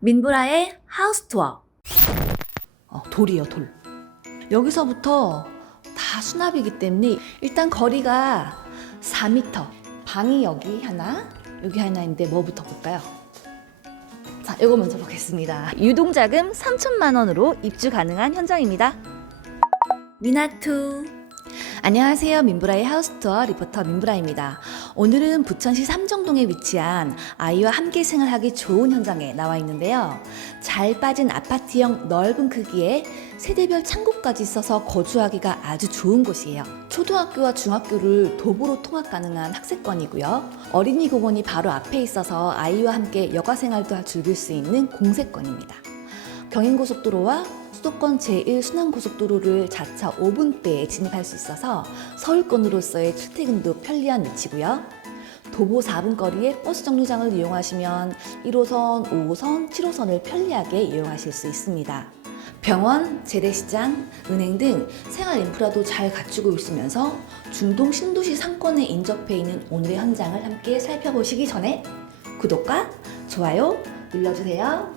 민브라의 하우스 투어. 어, 돌이요, 돌. 여기서부터 다 수납이기 때문에 일단 거리가 4m. 방이 여기 하나, 여기 하나인데 뭐부터 볼까요? 자, 이거 먼저 보겠습니다. 유동자금 3천만 원으로 입주 가능한 현장입니다. 미나투. 안녕하세요. 민브라의 하우스투어 리포터 민브라입니다. 오늘은 부천시 삼정동에 위치한 아이와 함께 생활하기 좋은 현장에 나와 있는데요. 잘 빠진 아파트형 넓은 크기에 세대별 창고까지 있어서 거주하기가 아주 좋은 곳이에요. 초등학교와 중학교를 도보로 통학 가능한 학세권이고요. 어린이 공원이 바로 앞에 있어서 아이와 함께 여가 생활도 즐길 수 있는 공세권입니다. 경인고속도로와 수도권 제1순환고속도로를 자차 5분대에 진입할 수 있어서 서울권으로서의 출퇴근도 편리한 위치고요. 도보 4분 거리에 버스 정류장을 이용하시면 1호선, 5호선, 7호선을 편리하게 이용하실 수 있습니다. 병원, 재래시장, 은행 등 생활 인프라도 잘 갖추고 있으면서 중동 신도시 상권에 인접해 있는 오늘의 현장을 함께 살펴보시기 전에 구독과 좋아요 눌러주세요.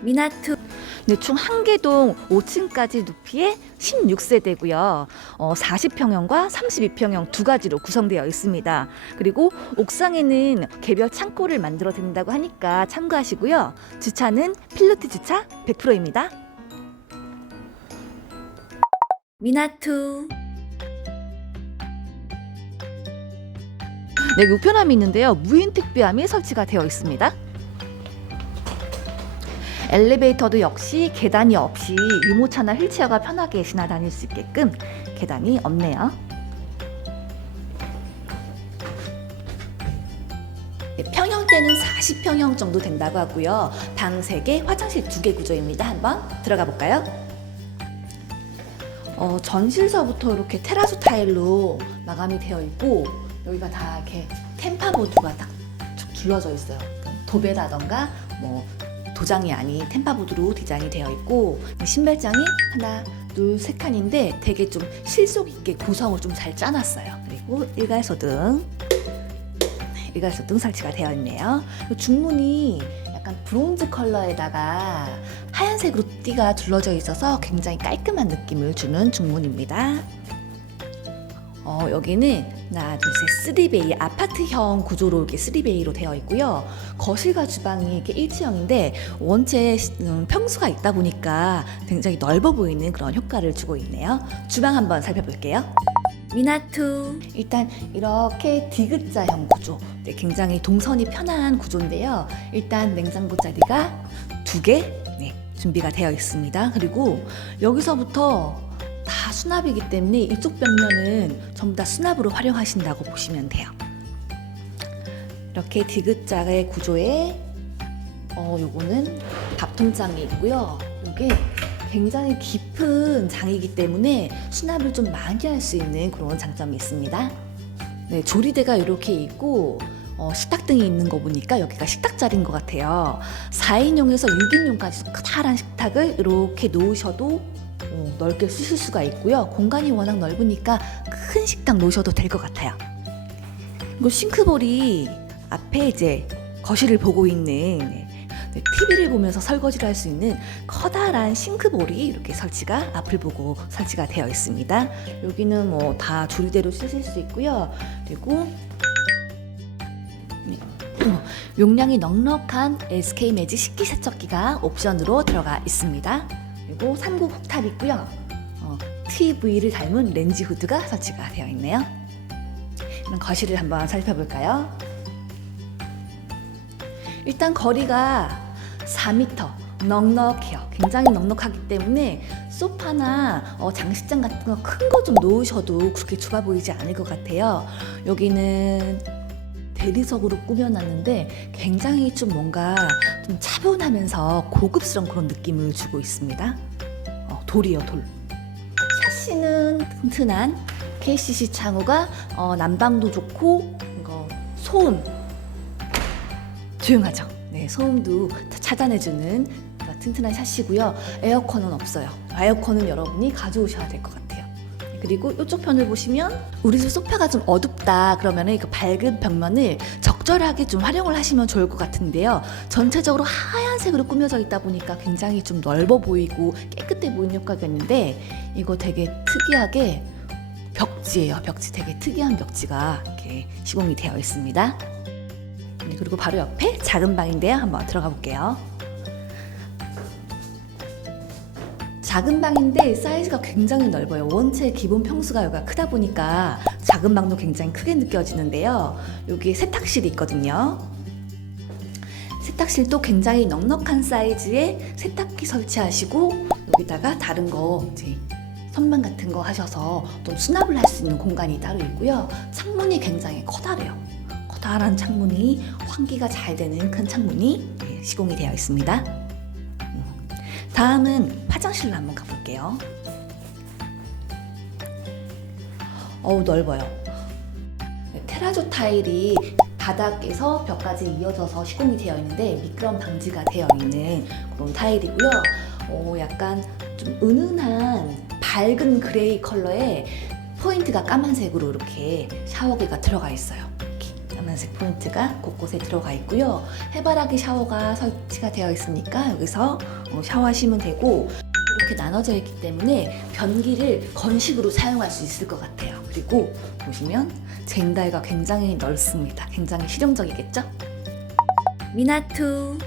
미나투 네, 총한 개동 5층까지 높이의 16세대고요. 어, 40평형과 32평형 두 가지로 구성되어 있습니다. 그리고 옥상에는 개별 창고를 만들어 둔다고 하니까 참고하시고요. 주차는 필로티 주차 100%입니다. 미나투 네, 우편함이 있는데요. 무인 택배함이 설치가 되어 있습니다. 엘리베이터도 역시 계단이 없이 유모차나 휠체어가 편하게 지나다닐 수 있게끔 계단이 없네요. 네, 평형대는 40평형 정도 된다고 하고요. 방 3개, 화장실 2개 구조입니다. 한번 들어가 볼까요? 어, 전실서부터 이렇게 테라스 타일로 마감이 되어 있고 여기가 다 이렇게 템파보드가 딱쭉 둘러져 있어요. 도배라던가 뭐 도장이 아닌 템파보드로 디자인이 되어 있고 신발장이 하나, 둘, 세 칸인데 되게 좀 실속 있게 구성을 좀 잘 짜놨어요. 그리고 일괄소등, 네, 일괄소등 설치가 되어 있네요. 중문이 약간 브론즈 컬러에다가 하얀색으로 띠가 둘러져 있어서 굉장히 깔끔한 느낌을 주는 중문입니다. 어, 여기는 하나, 둘, 셋, 3베이 아파트형 구조로 이렇게 3베이로 되어 있고요. 거실과 주방이 이렇게 일체형인데 원체 음, 평수가 있다 보니까 굉장히 넓어 보이는 그런 효과를 주고 있네요. 주방 한번 살펴볼게요. 미나투 일단 이렇게 디귿자형 구조 네, 굉장히 동선이 편한 구조인데요 일단 냉장고 자리가 두개 네, 준비가 되어 있습니다 그리고 여기서부터 다 수납이기 때문에 이쪽 벽면은 전부 다 수납으로 활용하신다고 보시면 돼요. 이렇게 디귿자의 구조에 어 요거는 밥통장이 있고요. 이게 굉장히 깊은 장이기 때문에 수납을 좀 많이 할 수 있는 그런 장점이 있습니다. 네, 조리대가 이렇게 있고 어, 식탁등이 있는 거 보니까 여기가 식탁 자리인 것 같아요. 4인용에서 6인용까지 커다란 식탁을 이렇게 놓으셔도 어, 넓게 쓰실 수가 있고요. 공간이 워낙 넓으니까 큰 식탁 놓으셔도 될 것 같아요. 그리고 싱크볼이 앞에 이제 거실을 보고 있는 네, TV를 보면서 설거지를 할 수 있는 커다란 싱크볼이 이렇게 설치가 앞을 보고 설치가 되어 있습니다. 여기는 뭐 다 조리대로 쓰실 수 있고요. 그리고 네, 어, 용량이 넉넉한 SK 매직 식기세척기가 옵션으로 들어가 있습니다. 그리고 3구 콕탑 있고요. 어, TV를 닮은 렌즈 후드가 설치가 되어 있네요. 그럼 거실을 한번 살펴볼까요? 일단 거리가 4m 넉넉해요. 굉장히 넉넉하기 때문에 소파나 어, 장식장 같은 거 큰 거 좀 놓으셔도 그렇게 좁아 보이지 않을 것 같아요. 여기는 대리석으로 꾸며놨는데 굉장히 좀 뭔가 좀 차분하면서 고급스러운 그런 느낌을 주고 있습니다. 어, 돌이요 돌. 샤시는 튼튼한 KCC 창호가 어, 난방도 좋고 이거 소음 조용하죠. 네, 소음도 그런 튼튼한 샤시고요. 에어컨은 없어요. 에어컨은 여러분이 가져오셔야 될 것 같아요. 그리고 이쪽 편을 보시면 우리 집 소파가 좀 어둡다 그러면은 그 밝은 벽면을 적절하게 좀 활용을 하시면 좋을 것 같은데요. 전체적으로 하얀색으로 꾸며져 있다 보니까 굉장히 좀 넓어 보이고 깨끗해 보이는 효과가 있는데 이거 되게 특이하게 벽지예요. 벽지 되게 특이한 벽지가 이렇게 시공이 되어 있습니다. 네, 그리고 바로 옆에 작은 방인데요. 한번 들어가 볼게요. 작은 방인데 사이즈가 굉장히 넓어요. 원체 기본 평수가 여기가 크다 보니까 작은 방도 굉장히 크게 느껴지는데요. 여기 세탁실이 있거든요. 세탁실도 굉장히 넉넉한 사이즈의 세탁기 설치하시고 여기다가 다른 거 이제 선반 같은 거 하셔서 좀 수납을 할 수 있는 공간이 따로 있고요. 창문이 굉장히 커다래요. 커다란 창문이 환기가 잘 되는 큰 창문이 네, 시공이 되어 있습니다. 음. 다음은 화장실로 한번 가볼게요. 어우 넓어요. 네, 테라조 타일이 바닥에서 벽까지 이어져서 시공이 되어 있는데 미끄럼 방지가 되어 있는 그런 타일이고요. 어, 약간 좀 은은한 밝은 그레이 컬러에 포인트가 까만색으로 이렇게 샤워기가 들어가 있어요. 까만색 포인트가 곳곳에 들어가 있고요. 해바라기 샤워가 설치가 되어 있으니까 여기서 어, 샤워하시면 되고 이렇게 나눠져 있기 때문에 변기를 건식으로 사용할 수 있을 것 같아요. 그리고 보시면 젠다이가 굉장히 넓습니다. 굉장히 실용적이겠죠? 미나투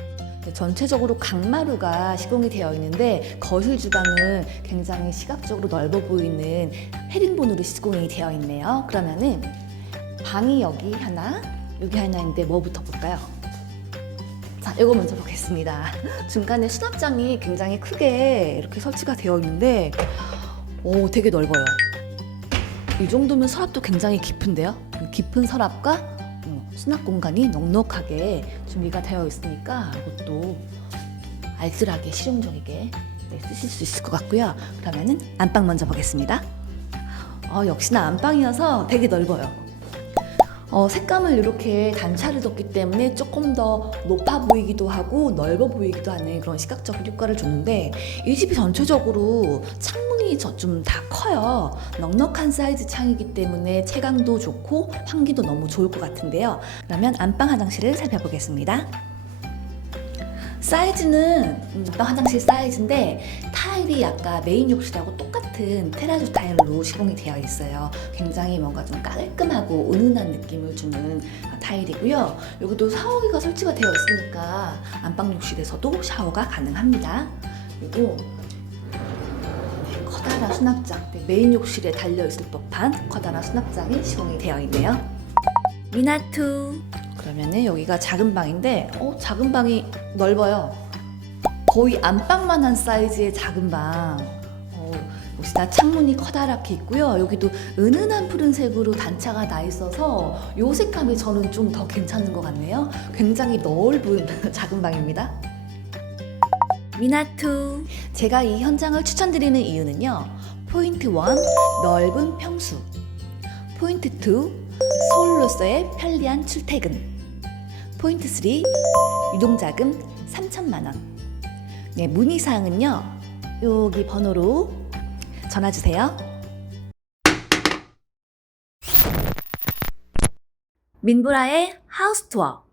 네, 전체적으로 강마루가 시공이 되어 있는데 거실 주방은 굉장히 시각적으로 넓어 보이는 헤링본으로 시공이 되어 있네요. 그러면은 방이 여기 하나, 여기 하나 있는데 뭐부터 볼까요? 자, 이거 먼저 보겠습니다. 중간에 수납장이 굉장히 크게 이렇게 설치가 되어 있는데, 오, 되게 넓어요. 이 정도면 서랍도 굉장히 깊은데요? 깊은 서랍과 음, 수납 공간이 넉넉하게 준비가 되어 있으니까 이것도 알뜰하게 실용적이게 네, 쓰실 수 있을 것 같고요. 그러면은 안방 먼저 보겠습니다. 어, 역시나 안방이어서 되게 넓어요. 어, 색감을 이렇게 단차를 뒀기 때문에 조금 더 높아 보이기도 하고 넓어 보이기도 하는 그런 시각적 효과를 줬는데 이 집이 전체적으로 창문이 좀 다 커요. 넉넉한 사이즈 창이기 때문에 채광도 좋고 환기도 너무 좋을 것 같은데요. 그러면 안방 화장실을 살펴보겠습니다. 사이즈는 음, 화장실 사이즈인데 타일이 아까 메인 욕실하고 똑같은 테라조 타일로 시공이 되어 있어요. 굉장히 뭔가 좀 깔끔하고 은은한 느낌을 주는 타일이고요. 여기도 샤워기가 설치가 되어 있으니까 안방 욕실에서도 샤워가 가능합니다. 그리고 네, 커다란 수납장, 네, 메인 욕실에 달려 있을 법한 커다란 수납장이 시공이 되어 있네요. 미나투. 그러면은 여기가 작은 방인데, 어 작은 방이 넓어요. 거의 안방만한 사이즈의 작은 방. 어, 역시나 창문이 커다랗게 있고요. 여기도 은은한 푸른색으로 단차가 나 있어서 요 색감이 저는 좀 더 괜찮은 것 같네요. 굉장히 넓은 작은 방입니다. 미나투. 제가 이 현장을 추천드리는 이유는요. 포인트 1, 넓은 평수. 포인트 2, 서울로서의 편리한 출퇴근. 포인트 3, 유동자금 3천만 원. 네, 문의 사항은요. 여기 번호로 전화 주세요. 민브라의 하우스 투어.